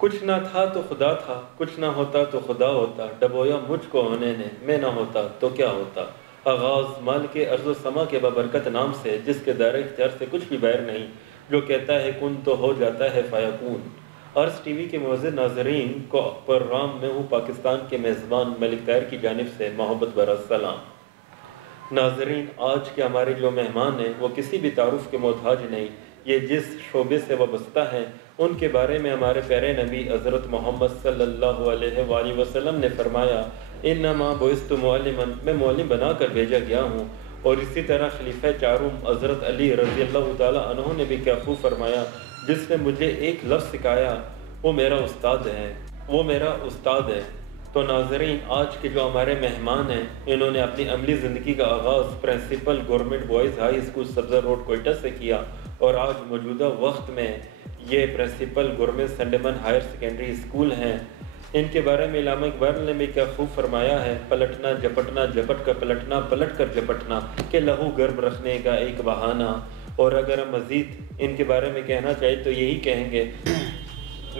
کچھ نہ تھا تو خدا تھا، کچھ نہ ہوتا تو خدا ہوتا، ڈبویا مجھ کو ہونے نے، میں نہ ہوتا تو کیا ہوتا۔ آغاز مالک ارض و سما کے بابرکت نام سے، جس کے دائرہ اختیار سے کچھ بھی باہر نہیں، جو کہتا ہے کن تو ہو جاتا ہے فیکون۔ عرض ٹی وی کے معزز ناظرین کو پروگرام میں ہوں پاکستان کے میزبان ملک طاہر کی جانب سے محبت بھرا سلام۔ ناظرین، آج کے ہمارے جو مہمان ہیں وہ کسی بھی تعارف کے محتاج نہیں، یہ جس شعبے سے وابستہ ہیں ان کے بارے میں ہمارے پیارے نبی حضرت محمد صلی اللہ علیہ وآلہ وسلم نے فرمایا، انما بعثت معلما، میں معلم بنا کر بھیجا گیا ہوں۔ اور اسی طرح خلیفہ چارم حضرت علی رضی اللہ تعالیٰ عنہ نے بھی کیا خوب فرمایا، جس نے مجھے ایک لفظ سکھایا وہ میرا استاد ہے، وہ میرا استاد ہے۔ تو ناظرین، آج کے جو ہمارے مہمان ہیں انہوں نے اپنی عملی زندگی کا آغاز principal government boys high school Sabza road Quetta سے کیا، اور آج موجودہ وقت میں یہ principal government Sandeman higher secondary school ہیں۔ ان کے بارے میں علامہ اقبال نے بھی کیا خوب فرمایا ہے، پلٹنا جھپٹنا جھپٹ کر پلٹنا، پلٹ کر جھپٹنا، کہ لہو گرم رکھنے کا ایک بہانہ۔ اور اگر ہم مزید ان کے بارے میں کہنا چاہیں تو یہی کہیں گے۔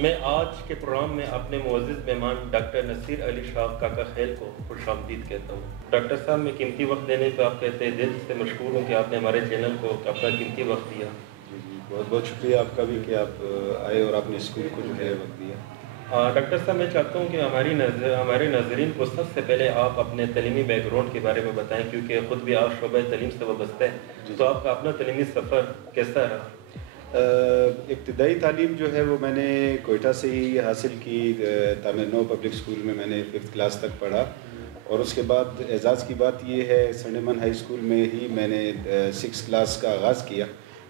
میں آج کے پروگرام میں اپنے معزز مہمان ڈاکٹر نصیر علی شاہ کاکا خیل کو خوش آمدید کہتا ہوں۔ ڈاکٹر صاحب، میں قیمتی وقت دینے پہ آپ کہتے ہیں دل سے مشکور ہوں کہ آپ نے ہمارے چینل کو اپنا قیمتی وقت دیا۔ جی، بہت بہت شکریہ آپ کا بھی کہ آپ آئے اور آپ نے اسکول کو جو ہے وقت دیا۔ ڈاکٹر صاحب، میں چاہتا ہوں کہ ہمارے ناظرین کو سب سے پہلے آپ اپنے تعلیمی بیک گراؤنڈ کے بارے میں بتائیں، کیونکہ خود بھی آپ شعبہ تعلیم سے وابستہ ہیں، تو آپ کا اپنا تعلیمی سفر کیسا رہا؟ ابتدائی تعلیم جو ہے وہ میں نے کوئٹہ سے ہی حاصل کی۔ تعمیر نو پبلک اسکول میں نے 5th کلاس تک پڑھا، اور اس کے بعد اعزاز کی بات یہ ہے سنڈیمن ہائی اسکول میں ہی میں نے 6th کلاس کا آغاز کیا،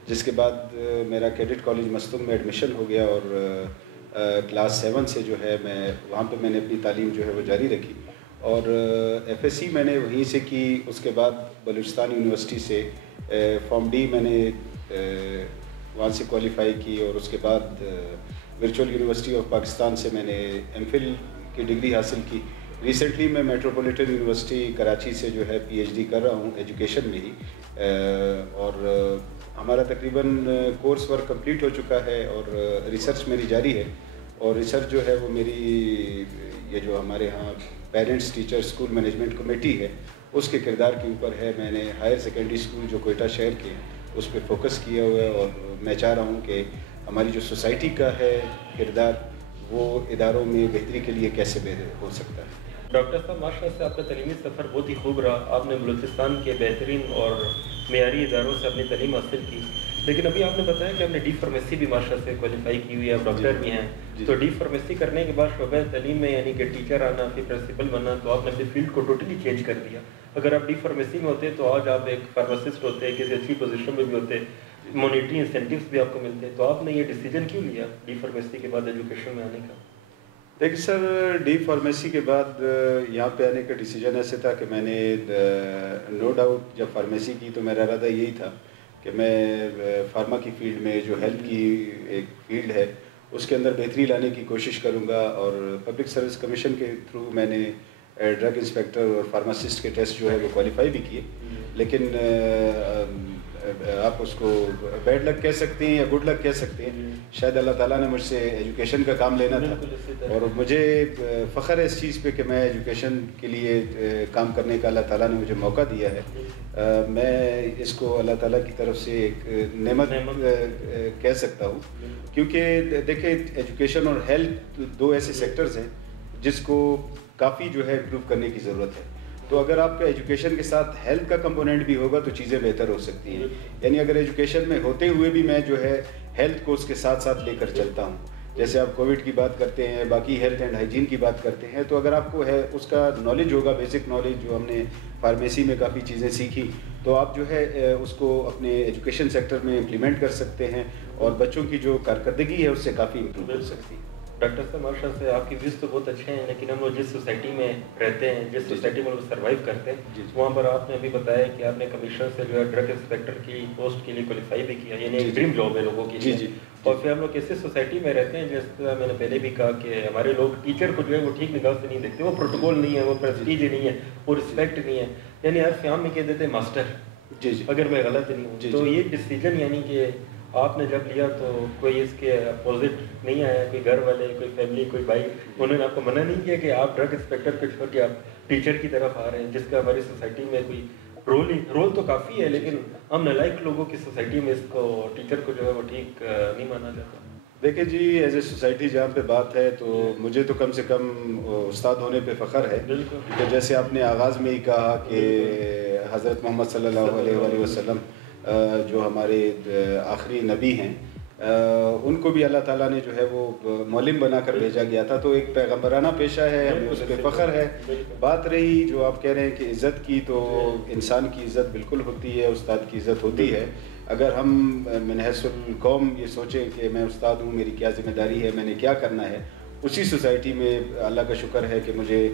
جس کے بعد میرا کیڈٹ کالج مستنگ میں ایڈمیشن ہو گیا، اور کلاس 7 سے جو ہے میں وہاں پہ میں نے اپنی تعلیم جو ہے وہ جاری رکھی، اور FSc میں نے وہیں سے کی۔ اس کے بعد بلوچستان یونیورسٹی سے فارم ڈی میں نے وہاں سے کوالیفائی کی، اور اس کے بعد ورچوئل یونیورسٹی آف پاکستان سے میں نے MPhil کی ڈگری حاصل کی۔ ریسنٹلی میں میٹروپولیٹن یونیورسٹی کراچی سے جو ہے PhD کر رہا ہوں ایجوکیشن میں ہی، اور ہمارا تقریباً کورس ورک کمپلیٹ ہو چکا ہے، اور ریسرچ میری جاری ہے، اور ریسرچ جو ہے وہ میری یہ جو ہمارے ہاں parents teacher school management committee ہے اس کے کردار کے اوپر ہے۔ میں نے ہائر سیکنڈری اسکول جو کوئٹہ شہر کے اس پہ فوکس کیا ہوا ہے، اور میں چاہ رہا ہوں کہ ہماری جو سوسائٹی کا ہے کردار وہ اداروں میں بہتری کے لیے کیسے بہتر ہو سکتا ہے۔ ڈاکٹر صاحب، ماشاء اللہ سے آپ کا تعلیمی سفر بہت ہی خوب رہا، آپ نے بلوچستان کے بہترین اور معیاری اداروں سے اپنی تعلیم حاصل کی، لیکن ابھی آپ نے بتایا کہ آپ نے ڈی فارمیسی بھی ماشاء اللہ سے کوالیفائی کی ہوئی ہے، آپ ڈاکٹر بھی ہیں، تو ڈی فارمیسی کرنے کے بعد شعبہ تعلیم میں یعنی کہ ٹیچر آنا، پھر پرنسپل بننا، تو آپ نے اپنی فیلڈ کو ٹوٹلی چینج کر دیا۔ اگر آپ ڈی فارمیسی میں ہوتے تو آج آپ ایک فارماسسٹ ہوتے، کسی اچھی پوزیشن میں بھی ہوتے، مانیٹری انسینٹیوز بھی آپ کو ملتے، تو آپ نے یہ ڈیسیجن کیوں لیا ڈی فارمیسی کے بعد ایجوکیشن میں آنے کا؟ دیکھیے سر، ڈی فارمیسی کے بعد یہاں پہ آنے کا ڈیسیجن ایسے تھا کہ میں نے نو ڈاؤٹ جب فارمیسی کی تو میرا ارادہ یہی تھا کہ میں فارما کی فیلڈ میں جو ہیلتھ کی ایک فیلڈ ہے اس کے اندر بہتری لانے کی کوشش کروں گا، اور پبلک سروس کمیشن کے تھرو میں نے ڈرگ انسپیکٹر اور فارماسسٹ کے ٹیسٹ جو ہے وہ کوالیفائی بھی کیے، لیکن آپ اس کو بیڈ لک کہہ سکتے ہیں یا گڈ لک کہہ سکتے ہیں، شاید اللہ تعالیٰ نے مجھ سے ایجوکیشن کا کام لینا تھا، اور مجھے فخر ہے اس چیز پہ کہ میں ایجوکیشن کے لیے کام کرنے کا اللہ تعالیٰ نے مجھے موقع دیا ہے۔ میں اس کو اللہ تعالیٰ کی طرف سے ایک نعمت کہہ سکتا ہوں، کیونکہ دیکھیں ایجوکیشن اور ہیلتھ دو ایسے سیکٹرز ہیں جس کو کافی جو ہے امپروو کرنے کی ضرورت ہے۔ تو اگر آپ کا ایجوکیشن کے ساتھ ہیلتھ کا کمپوننٹ بھی ہوگا تو چیزیں بہتر ہو سکتی ہیں، یعنی اگر ایجوکیشن میں ہوتے ہوئے بھی میں جو ہے ہیلتھ کو اس کے ساتھ ساتھ لے کر چلتا ہوں، جیسے آپ کووڈ کی بات کرتے ہیں، باقی ہیلتھ اینڈ ہائیجین کی بات کرتے ہیں، تو اگر آپ کو ہے اس کا نالج ہوگا، بیسک نالج جو ہم نے فارمیسی میں کافی چیزیں سیکھی، تو آپ جو ہے اس کو اپنے ایجوکیشن سیکٹر میں امپلیمنٹ کر سکتے ہیں، اور بچوں کی جو کارکردگی ہے اس سے کافی امپروو ہو سکتی ہے۔ ڈاکٹر صاحب، ماشاء اللہ سے آپ کی ویوز تو بہت اچھے ہیں، لیکن ہم لوگ جس سوسائٹی میں رہتے ہیں، جس سوسائٹی میں لوگ سروائیو کرتے ہیں، وہاں پر آپ نے ابھی بتایا کہ آپ نے کمیشن سے جو ہے ڈرگ انسپیکٹر کی پوسٹ کے لیے کوالیفائی بھی کیا، یعنی ایک ڈریم جاب ہے لوگوں کی۔ جی جی۔ اور پھر ہم لوگ ایسی سوسائٹی میں رہتے ہیں جس طرح میں نے پہلے بھی کہا کہ ہمارے لوگ ٹیچر کو جو ہے وہ ٹھیک نگاہ سے نہیں دیکھتے، وہ پروٹوکول نہیں ہے، وہ پریسٹیج نہیں ہے، وہ رسپیکٹ نہیں ہے، یعنی ہر فیام میں کہہ دیتے ماسٹر، جی جی، اگر میں غلط نہیں ہوں۔ تو یہ ڈیسیجن یعنی کہ آپ نے جب لیا تو کوئی اس کے اپوزٹ نہیں آیا, کوئی گھر والے, کوئی فیملی, کوئی بھائی, انہوں نے آپ کو منع نہیں کیا کہ آپ ڈرگ انسپیکٹر کو چھوڑ کے آپ ٹیچر کی طرف آ رہے ہیں, جس کا ہماری سوسائٹی میں کوئی رول تو کافی ہے, لیکن ہم نالائق لوگوں کی سوسائٹی میں اس کو ٹیچر کو جو ہے وہ ٹھیک نہیں مانا جاتا. دیکھیں جی, ایز اے سوسائٹی جہاں پہ بات ہے تو مجھے تو کم سے کم استاد ہونے پہ فخر ہے, کہ جیسے آپ نے آغاز میں ہی کہا کہ حضرت محمد صلی اللہ علیہ وآلہ وسلم جو ہمارے آخری نبی ہیں, ان کو بھی اللہ تعالیٰ نے جو ہے وہ معلم بنا کر بھیجا گیا تھا, تو ایک پیغمبرانہ پیشہ ہے, ہمیں اس پہ فخر ہے. بات رہی جو آپ کہہ رہے ہیں کہ عزت کی, تو انسان کی عزت بالکل ہوتی ہے, استاد کی عزت ہوتی ہے. اگر ہم من حیث القوم یہ سوچیں کہ میں استاد ہوں, میری کیا ذمہ داری ہے, میں نے کیا کرنا ہے, اسی سوسائٹی میں اللہ کا شکر ہے کہ مجھے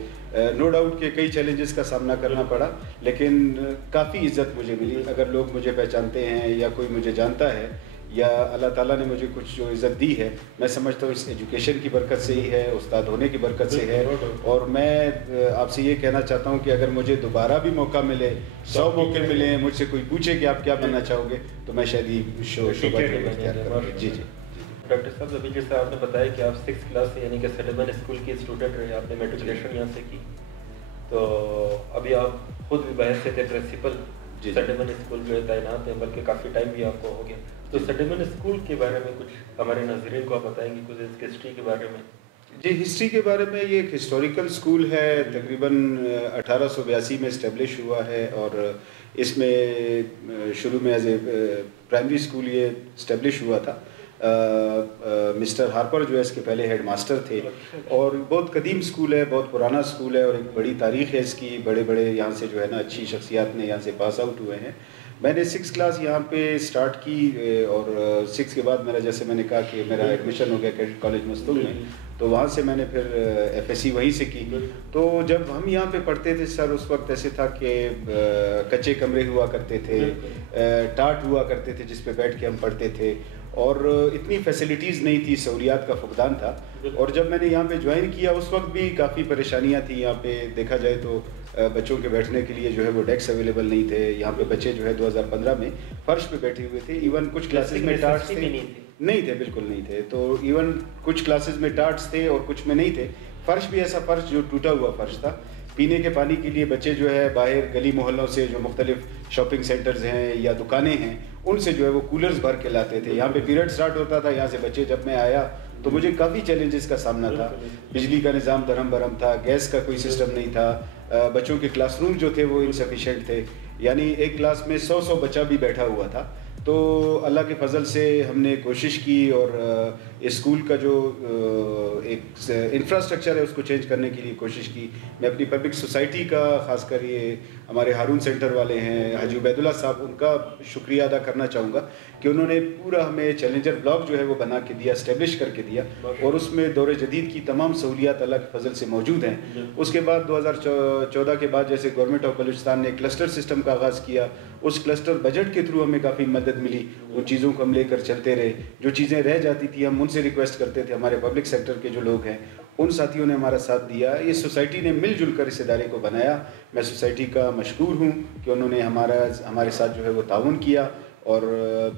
نو ڈاؤٹ کہ کئی چیلنجز کا سامنا کرنا پڑا, لیکن کافی عزت مجھے ملی. اگر لوگ مجھے پہچانتے ہیں یا کوئی مجھے جانتا ہے, یا اللہ تعالیٰ نے مجھے کچھ جو عزت دی ہے, میں سمجھتا ہوں اس ایجوکیشن کی برکت سے ہی ہے, استاد ہونے کی برکت سے ہے. اور میں آپ سے یہ کہنا چاہتا ہوں کہ اگر مجھے دوبارہ بھی موقع ملے, 100 موقع ملیں, مجھ سے کوئی پوچھے کہ آپ کیا بننا چاہو گے, تو میں شاید یہ شعبہ اختیار کروں. جی جی. ڈاکٹر صاحب, ابھی جیسے آپ نے بتایا کہ آپ 6 کلاس سے یعنی کہ سٹیمن اسکول کی اسٹوڈنٹ رہے, آپ نے میٹریکولیشن یہاں سے کی, تو ابھی آپ خود بھی بحث تھے پرنسپل سٹیمن اسکول میں تعینات ہیں, بلکہ کافی ٹائم بھی آپ کو ہو گیا. تو سٹیمن اسکول کے بارے میں کچھ ہمارے ناظرین کو آپ بتائیں گے, کچھ اس کی ہسٹری کے بارے میں؟ جی, ہسٹری کے بارے میں یہ ایک ہسٹوریکل اسکول ہے, تقریباً 1882 میں اسٹیبلش ہوا ہے, اور اس میں شروع میں ایز اے پرائمری اسکول یہ اسٹیبلش ہوا تھا. مسٹر ہارپر جو ہے اس کے پہلے ہیڈ ماسٹر تھے, اور بہت قدیم اسکول ہے, بہت پرانا اسکول ہے, اور ایک بڑی تاریخ ہے اس کی. بڑے بڑے یہاں سے جو ہے نا اچھی شخصیات نے یہاں سے پاس آؤٹ ہوئے ہیں. میں نے 6 کلاس یہاں پہ سٹارٹ کی, اور 6 کے بعد میرا, جیسے میں نے کہا کہ میرا ایڈمیشن ہو گیا کیڈٹ کالج مستول میں, تو وہاں سے میں نے پھر ایف ایس سی وہیں سے کی. تو جب ہم یہاں پہ پڑھتے تھے سر, اس وقت ایسے تھا کہ کچے کمرے ہوا کرتے تھے, ٹاٹ ہوا کرتے تھے جس پہ بیٹھ کے ہم پڑھتے تھے, اور اتنی فیسلٹیز نہیں تھی, سہولیات کا فقدان تھا. اور جب میں نے یہاں پہ جوائن کیا اس وقت بھی کافی پریشانیاں تھیں. یہاں پہ دیکھا جائے تو بچوں کے بیٹھنے کے لیے جو ہے وہ ڈیسک اویلیبل نہیں تھے. یہاں پہ بچے جو ہے 2015 میں فرش پہ بیٹھے ہوئے تھے. ایون کچھ کلاسز میں ٹارٹس نہیں تھے, بالکل نہیں تھے. تو ایون کچھ کلاسز میں ٹارٹس تھے اور کچھ میں نہیں تھے. فرش بھی ایسا فرش جو ٹوٹا ہوا فرش تھا. پینے کے پانی کے لیے بچے جو ہے باہر گلی محلوں سے, جو مختلف شاپنگ سینٹرز ہیں یا دکانیں ہیں, ان سے جو ہے وہ کولرز بھر کے لاتے تھے. یہاں پہ پیریڈ سٹارٹ ہوتا تھا یہاں سے بچے. جب میں آیا تو مجھے کافی چیلنجز کا سامنا تھا. بجلی کا نظام درہم برہم تھا, گیس کا کوئی سسٹم نہیں تھا, بچوں کے کلاس روم جو تھے وہ انسفیشینٹ تھے, یعنی ایک کلاس میں 100 بچہ بھی بیٹھا ہوا تھا. تو اللہ کے فضل سے ہم نے کوشش کی, اور اسکول کا جو ایک انفراسٹرکچر ہے اس کو چینج کرنے کے لیے کوشش کی. میں اپنی پبلک سوسائٹی کا, خاص کر یہ ہمارے ہارون سینٹر والے ہیں حاجی عبید اللہ صاحب, ان کا شکریہ ادا کرنا چاہوں گا کہ انہوں نے پورا ہمیں چیلنجر بلاک جو ہے وہ بنا کے دیا, اسٹیبلش کر کے دیا, اور اس میں دور جدید کی تمام سہولیات اللہ کے فضل سے موجود ہیں. اس کے بعد 2014 کے بعد جیسے گورنمنٹ آف بلوچستان نے کلسٹر سسٹم کا آغاز کیا, اس کلسٹر بجٹ کے تھرو ہمیں کافی مدد ملی. ان چیزوں کو ہم لے کر چلتے رہے. جو چیزیں رہ جاتی تھی ہم ان سے ریکویسٹ کرتے تھے, ہمارے پبلک سیکٹر کے جو لوگ ہیں ان ساتھیوں نے ہمارا ساتھ دیا. یہ سوسائٹی نے مل جل کر اس ادارے کو بنایا. میں سوسائٹی کا مشکور ہوں کہ انہوں نے ہمارے ساتھ جو ہے وہ تعاون کیا, اور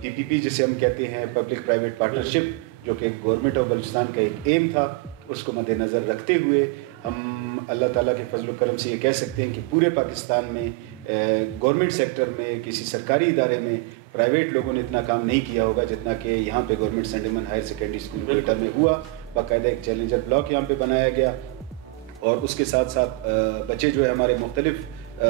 پی پی پی جسے ہم کہتے ہیں, پبلک پرائیویٹ پارٹنرشپ, جو کہ گورنمنٹ آف بلوچستان کا ایک ایم تھا, اس کو مد نظر رکھتے ہوئے ہم اللہ تعالیٰ کے فضل و کرم سے یہ کہہ سکتے ہیں کہ پورے پاکستان میں گورنمنٹ سیکٹر میں, کسی سرکاری ادارے میں, پرائیویٹ لوگوں نے اتنا کام نہیں کیا ہوگا جتنا کہ یہاں پہ government Sandeman higher secondary school Quetta میں ہوا. باقاعدہ ایک چیلنجر بلاک یہاں پہ بنایا گیا, اور اس کے ساتھ ساتھ بچے جو ہے ہمارے مختلف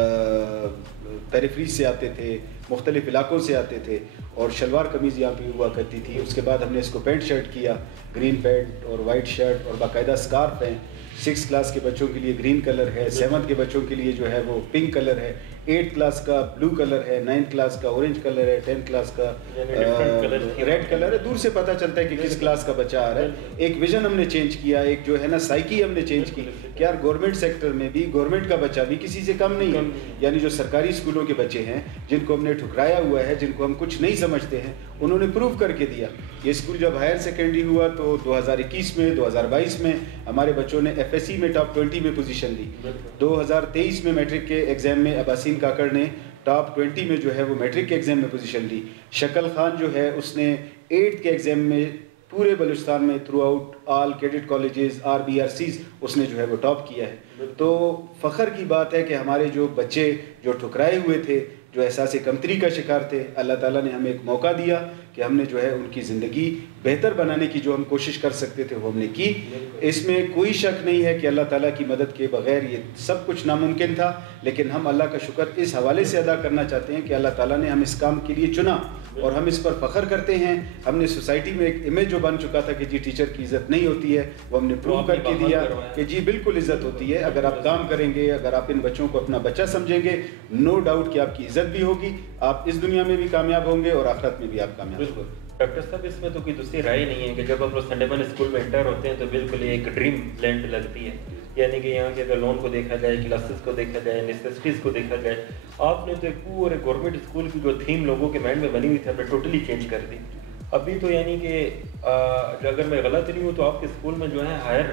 پیریفریز سے آتے تھے, مختلف علاقوں سے آتے تھے, اور شلوار قمیض یہاں پہ ہوا کرتی تھی. اس کے بعد ہم نے اس کو پینٹ شرٹ کیا, گرین پینٹ اور وائٹ شرٹ, اور باقاعدہ اسکارف ہیں. 6 کلاس کے بچوں کے لیے گرین کلر ہے, 7 کے بچوں کے لیے جو ہے وہ پنک کلر ہے, 8 کلاس کا بلو کلر ہے, 9 کلاس کا اورنج کلر ہے, 10 کلاس کا ریڈ کلر ہے. دور سے پتہ چلتا ہے کہ کس کلاس کا بچہ آ رہا ہے. ایک ویژن ہم نے چینج کیا, ایک جو ہے نا سائیکی ہم نے چینج کی کہ یار گورنمنٹ سیکٹر میں بھی گورنمنٹ کا بچہ بھی کسی سے کم نہیں ہے. یعنی جو سرکاری اسکولوں کے بچے ہیں جن کو ہم نے ٹھکرایا ہوا ہے, جن کو ہم کچھ نہیں سمجھتے ہیں, انہوں نے پروو کر کے دیا. یہ اسکول جب ہائر سیکنڈری ہوا تو 2021 میں 2022 میں ہمارے بچوں نے ایف ایس سی میں ٹاپ 20 میں پوزیشن دی. 2023 میں میٹرک کے ایگزام میں عباسین کاکڑ نے ٹاپ 20 میں جو ہے وہ میٹرک کے ایگزام میں پوزیشن لی. شکل خان جو ہے اس نے 8th کے ایگزام میں پورے بلوچستان میں through out all cadet colleges RBRCs اس نے جو ہے وہ ٹاپ کیا ہے. تو فخر کی بات ہے کہ ہمارے جو بچے جو ٹھکرائے ہوئے تھے, جو احساس کمتری کا شکار تھے, اللہ تعالیٰ نے ہمیں ایک موقع دیا کہ ہم نے جو ہے ان کی زندگی بہتر بنانے کی جو ہم کوشش کر سکتے تھے وہ ہم نے کی. اس میں کوئی شک نہیں ہے کہ اللہ تعالیٰ کی مدد کے بغیر یہ سب کچھ ناممکن تھا, لیکن ہم اللہ کا شکر اس حوالے سے ادا کرنا چاہتے ہیں کہ اللہ تعالیٰ نے ہم اس کام کے لیے چنا اور ہم اس پر فخر کرتے ہیں. ہم نے سوسائٹی میں ایک امیج جو بن چکا تھا کہ جی ٹیچر کی عزت نہیں ہوتی ہے, وہ ہم نے پروو کر کے دیا کہ جی بالکل عزت ہوتی ہے. اگر آپ کام کریں گے, اگر آپ ان بچوں کو اپنا بچہ سمجھیں گے, نو ڈاؤٹ کہ آپ کی عزت بھی ہوگی, آپ اس دنیا میں بھی کامیاب ہوں گے اور آخرت میں بھی آپ کامیاب ہوں گے. ڈاکٹر صاحب اس میں تو کوئی دوسری رائے نہیں ہے کہ جب آپ لوگ سنڈے من اسکول میں انٹر ہوتے ہیں تو بالکل ایک ڈریم لینڈ لگتی ہے. یعنی کہ یہاں کے اگر لون کو دیکھا جائے, کلاسز کو دیکھا جائے, نیسیسٹیز کو دیکھا جائے, آپ نے تو ایک پورے گورنمنٹ اسکول کی جو تھیم لوگوں کے مائنڈ میں بنی ہوئی تھی آپ نے ٹوٹلی چینج کر دی. ابھی تو یعنی کہ اگر میں غلط نہیں ہوں تو آپ کے اسکول میں جو ہے ہائر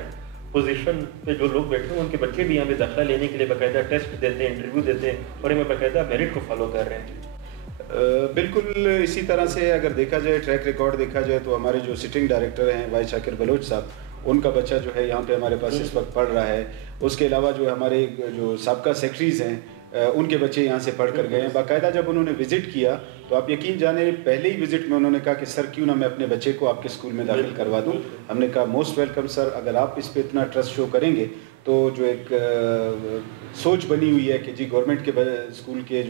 پوزیشن پہ جو لوگ بیٹھے ہیں ان کے بچے بھی یہاں پہ داخلہ لینے کے لیے باقاعدہ ٹیسٹ دیتے ہیں, انٹرویو دیتے ہیں اور یہ باقاعدہ میرٹ کو فالو کر رہے ہیں. بالکل اسی طرح سے اگر دیکھا جائے, ٹریک ریکارڈ دیکھا جائے تو ہمارے جو سٹنگ ڈائریکٹر ہیں وائی شاکر بلوچ صاحب, ان کا بچہ جو ہے یہاں پہ ہمارے پاس اس وقت پڑھ رہا ہے. اس کے علاوہ جو ہمارے جو سابقہ سیکٹریز ہیں ان کے بچے یہاں سے پڑھ کر گئے ہیں. باقاعدہ جب انہوں نے وزٹ کیا تو آپ یقین جانیں پہلے ہی وزٹ میں انہوں نے کہا کہ سر کیوں نہ میں اپنے بچے کو آپ کے اسکول میں داخل کروا دوں. ہم نے کہا موسٹ ویلکم سر, اگر آپ اس پہ اتنا ٹرسٹ شو کریں گے تو جو ایک سوچ بنی ہوئی ہے کہ جی گورنمنٹ کے اسکول کے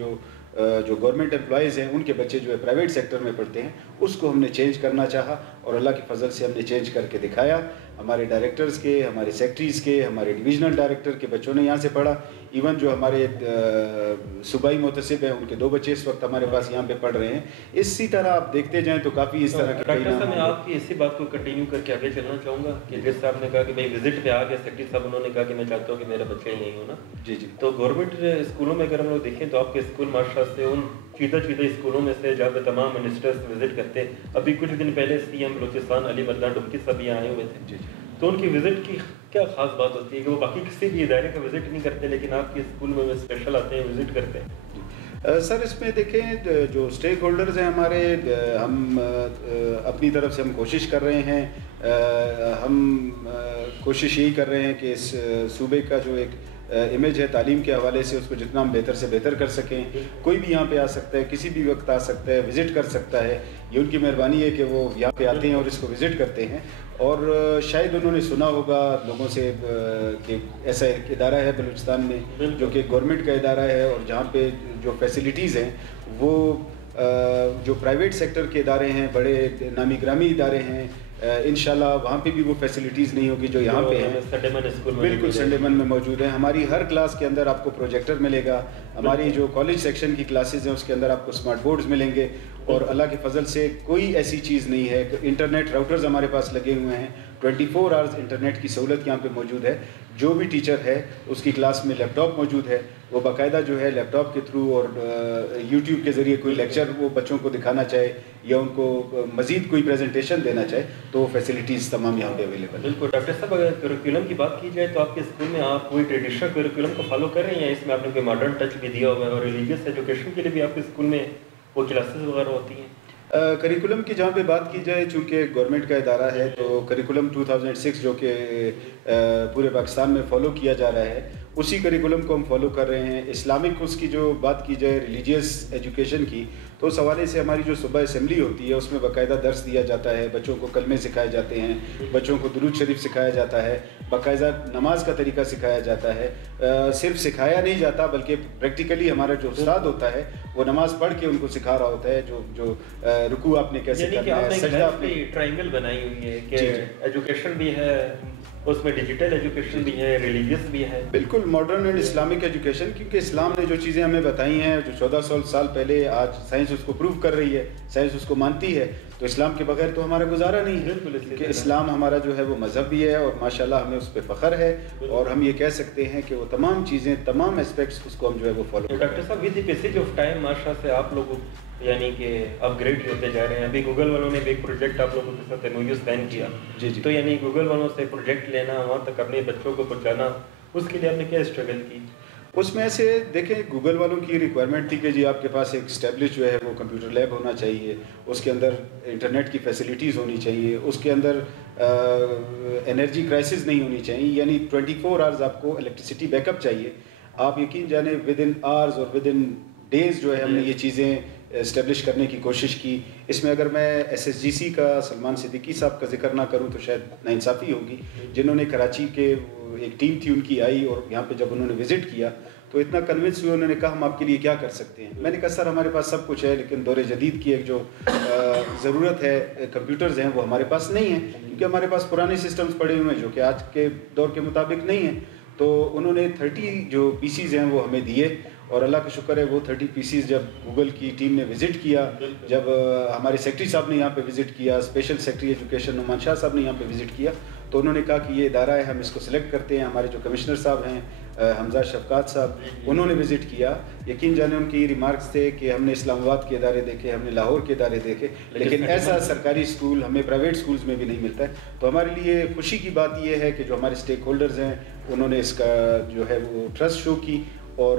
جو گورنمنٹ امپلائیز ہیں ان کے بچے جو ہے پرائیویٹ سیکٹر میں پڑھتے ہیں, اس کو ہم نے چینج کرنا چاہا اور اللہ کے فضل سے ہم نے چینج کر کے دکھایا. ہمارے ڈائریکٹرز کے, ہمارے سیکٹریز کے, ہمارے ڈویژنل ڈائریکٹر کے بچوں نے یہاں سے پڑھا. ایون جو ہمارے صوبائی محتسب ہیں ان کے 2 بچے اس وقت ہمارے پاس یہاں پہ پڑھ رہے ہیں. اسی طرح آپ دیکھتے جائیں تو کافی اس طرح کے ڈاکٹر صاحب میں آپ کی اسی بات کو کنٹینیو کر کے آگے چلنا چاہوں گا کہ جس صاحب نے کہا کہ بھائی وزٹ پہ آ گیا سیکٹری صاحب, انہوں نے کہا کہ میں چاہتا ہوں کہ میرا بچہ ہی نہیں ہونا. جی جی. تو گورنمنٹ اسکولوں میں اگر ہم لوگ دیکھیں تو آپ کے اسکول ماشاء اللہ سے ان چیدہ اسکولوں میں سے جہاں پہ تمام منسٹرز وزٹ کرتے ہیں. ابھی کچھ دن پہلے CM بلوچستان علی مدان ڈمکی صاحب یہاں آئے ہوئے تھے. تو ان کی وزٹ کی کیا خاص بات ہوتی ہے کہ وہ باقی کسی بھی ادارے کا وزٹ نہیں کرتے لیکن آپ کے اسکول میں وہ اسپیشل آتے ہیں, وزٹ کرتے ہیں؟ سر اس میں دیکھیں جو اسٹیک ہولڈرز ہیں ہمارے, ہم اپنی طرف سے ہم کوشش کر رہے ہیں, ہم کوشش یہی کر رہے ہیں کہ اس صوبے کا جو ایک امیج ہے تعلیم کے حوالے سے اس کو جتنا ہم بہتر سے بہتر کر سکیں. کوئی بھی یہاں پہ آ سکتا ہے, کسی بھی وقت آ سکتا ہے, وزٹ کر سکتا ہے. یہ ان کی مہربانی ہے کہ وہ یہاں پہ آتے ہیں اور اس کو وزٹ کرتے ہیں. اور شاید انہوں نے سنا ہوگا لوگوں سے کہ ایسا ایک ادارہ ہے بلوچستان میں جو کہ گورنمنٹ کا ادارہ ہے اور جہاں پہ جو فیسلٹیز ہیں وہ جو پرائیویٹ سیکٹر کے ادارے ہیں, بڑے نامی گرامی ادارے ہیں, انشاءاللہ وہاں پہ بھی وہ فیسلٹیز نہیں ہوگی جو یہاں پہ ہیں. بالکل سنڈے من میں موجود ہیں. ہماری ہر کلاس کے اندر آپ کو پروجیکٹر ملے گا. ہماری جو کالج سیکشن کی کلاسز ہیں اس کے اندر آپ کو اسمارٹ بورڈز ملیں گے. اور اللہ کے فضل سے کوئی ایسی چیز نہیں ہے. انٹرنیٹ راؤٹرز ہمارے پاس لگے ہوئے ہیں, 24 آورز انٹرنیٹ کی سہولت یہاں پہ موجود ہے. جو بھی ٹیچر ہے اس کی کلاس میں لیپ ٹاپ موجود ہے, وہ باقاعدہ جو ہے لیپ ٹاپ کے تھرو اور یوٹیوب کے ذریعے کوئی لیکچر وہ بچوں کو دکھانا چاہے یا ان کو مزید کوئی پریزنٹیشن دینا چاہے تو فیسلٹیز تمام یہاں پہ اویلیبل ہیں. بالکل. ڈاکٹر صاحب اگر کریکولم کی بات کی جائے تو آپ کے اسکول میں آپ کوئی ٹریڈیشنل کریکولم کو فالو کر رہے ہیں یا اس میں آپ نے کوئی ماڈرن ٹچ بھی دیا ہوا ہے, اور ریلیجیس ایجوکیشن کے لیے بھی آپ کے اسکول میں وہ کلاسز وغیرہ ہوتی ہیں؟ کریکولم کی جہاں پہ بات کی جائے, چونکہ گورنمنٹ کا ادارہ ہے تو کریکولم 2006 جو کہ پورے پاکستان میں فالو کیا جا رہا ہے اسی کریکولم کو ہم فالو کر رہے ہیں. اسلامک اس کی جو بات کی جائے ریلیجیس ایجوکیشن کی تو اس حوالے سے ہماری جو صوبہ اسمبلی ہوتی ہے اس میں باقاعدہ درس دیا جاتا ہے, بچوں کو کلمے سکھائے جاتے ہیں, بچوں کو درود شریف سکھایا جاتا ہے, باقاعدہ نماز کا طریقہ سکھایا جاتا ہے. صرف سکھایا نہیں جاتا بلکہ پریکٹیکلی ہمارا جو استاد ہوتا ہے وہ نماز پڑھ کے ان کو سکھا رہا ہوتا ہے جو رکوع آپ نے کیسے کرنا ہے, سجدہ آپ نے ٹرائنگل بنائی ہوئی ہے کہ ایجوکیشن بھی ہے, اس میں ڈیجیٹل ایجوکیشن بھی ہے, ریلیجیس بھی ہے. بالکل ماڈرن اینڈ اسلامک ایجوکیشن, کیونکہ اسلام نے جو چیزیں ہمیں بتائی ہیں جو 1400 سال پہلے, آج سائنس اس کو پروو کر رہی ہے, سائنس اس کو مانتی ہے, تو اسلام کے بغیر تو ہمارا گزارا نہیں ہے. کہ اسلام ہمارا جو ہے وہ مذہب بھی ہے اور ماشاءاللہ ہمیں اس پہ فخر ہے اور ہم یہ کہہ سکتے ہیں کہ وہ تمام چیزیں, تمام اسپیکٹس اس کو ہم جو ہے وہ فالو. ڈاکٹر صاحب with the passage of time ماشاء سے آپ لوگ یعنی کہ اپ گریڈ ہوتے جا رہے ہیں. ابھی گوگل والوں نے بھی ایک پروجیکٹ آپ لوگوں کے ساتھ MOU سائن کیا. جی جی. تو یعنی گوگل والوں سے پروجیکٹ لینا, وہاں تک اپنے بچوں کو پہنچانا, اس کے لیے آپ نے کیا اسٹرگل کی؟ اس میں سے دیکھیں گوگل والوں کی ریکوائرمنٹ تھی کہ جی آپ کے پاس ایک اسٹیبلش جو ہے وہ کمپیوٹر لیب ہونا چاہیے، اس کے اندر انٹرنیٹ کی فیسلٹیز ہونی چاہیے، اس کے اندر انرجی کرائسس نہیں ہونی چاہیے، یعنی 24 آورز آپ کو الیکٹریسٹی بیک اپ چاہیے. آپ یقین جانیں ود ان آورز اور ود ان ڈیز جو ہے ہم نے یہ چیزیں اسٹیبلش کرنے کی کوشش کی. اس میں اگر میں SSGC کا سلمان صدیقی صاحب کا ذکر نہ کروں تو شاید ناانصافی ہوگی، جنہوں نے کراچی کے ایک ٹیم تھی ان کی آئی اور یہاں پہ جب انہوں نے وزٹ کیا تو اتنا کنونس ہوئے، انہوں نے کہا ہم آپ کے لیے کیا کر سکتے ہیں. میں نے کہا سر ہمارے پاس سب کچھ ہے لیکن دور جدید کی ایک جو ضرورت ہے کمپیوٹرز ہیں وہ ہمارے پاس نہیں ہیں، کیونکہ ہمارے پاس پرانے سسٹمز پڑے ہوئے ہیں جو کہ آج کے دور کے مطابق نہیں ہیں. تو انہوں نے 30 جو PCs ہیں وہ ہمیں دیے اور اللہ کا شکر ہے وہ 30 PCs جب گوگل کی ٹیم نے وزٹ کیا، جب ہمارے سیکٹری صاحب نے یہاں پہ وزٹ کیا، اسپیشل سیکٹری ایجوکیشن نعمان شاہ صاحب نے یہاں پہ وزٹ کیا، تو انہوں نے کہا کہ یہ ادارہ ہے ہم اس کو سلیکٹ کرتے ہیں. ہمارے جو کمشنر صاحب ہیں حمزہ شفقات صاحب، انہوں نے وزٹ کیا. یقین جانے ان کے یہ ریمارکس تھے کہ ہم نے اسلام آباد کے ادارے دیکھے، ہم نے لاہور کے ادارے دیکھے، لیکن ایسا سرکاری اسکول ہمیں پرائیویٹ اسکولز میں بھی نہیں ملتا ہے. تو ہمارے لیے خوشی کی بات یہ ہے کہ جو ہمارے اسٹیک ہولڈرز ہیں انہوں نے اس کا جو ہے وہ ٹرسٹ شو کی اور